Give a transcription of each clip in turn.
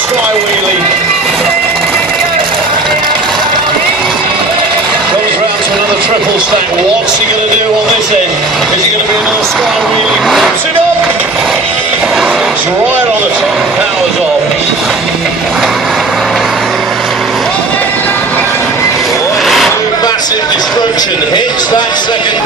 sky wheelie. Comes round to another triple stack. What's he going to do on this end? Is he going to be another sky wheelie? Puts it up! It's right on the top, powers off. Massive destruction, hits that second.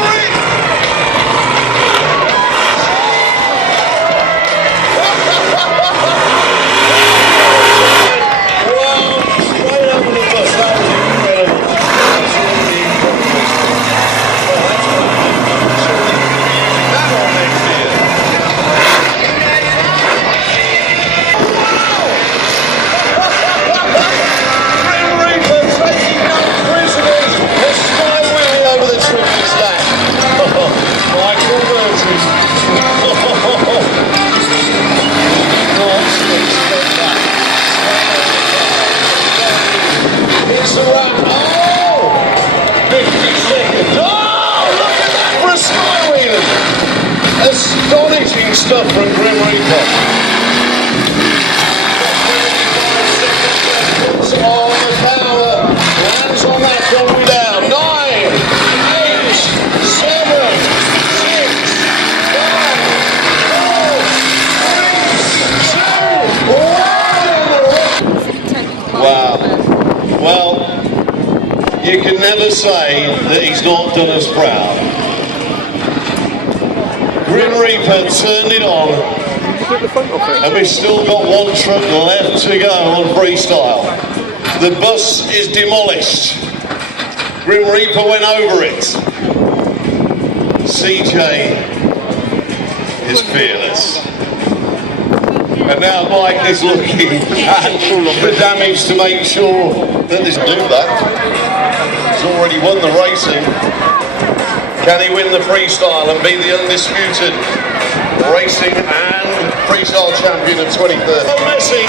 Astonishing stuff from Grim Reaper. On the power, lands on that going down. 9, 8, 7, 6, 5, 4, 3, 2, 1. Wow. Well, you can never say that he's not done us proud. Grim Reaper turned it on, and we've still got one truck left to go on freestyle. The bus is demolished. Grim Reaper went over it. CJ is fearless. And now Mike is looking at the damage to make sure that this do that. He's already won the racing. Can he win the freestyle and be the undisputed racing and freestyle champion of 2030? Messi